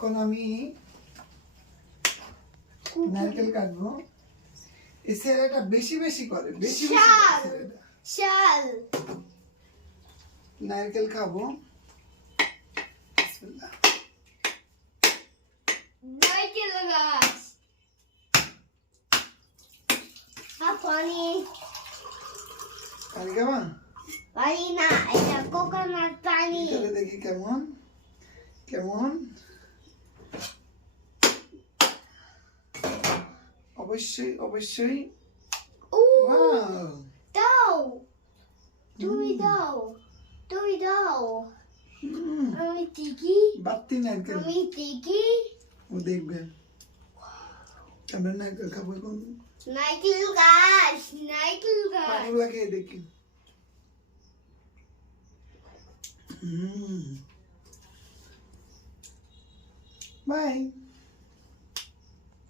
এখন আমি নারকেল কাটবো। এই ছেলেটা বেশি বেশি করে, বেশি বেশি করে ছেলেটা। শাল নারকেল খাবো। বিসমিল্লাহ। নারকেল গাছ পানি পানি খাবা? পানি না, এটা কোকোনাট পানি। তাহলে দেখি কেমন কেমন। অবশ্যই অবশ্যই। ও ওয়াও, দাও, তুমি দাও, তুমি দাও। আমি টিকি, বাত্তি নারকেল। আমি টিকি। ও দেখবে আমরা নারকেল খাবো এখন। নারকেল গাছ, নারকেল গাছ। পানিগুলা খেয়ে দেখি। বাই।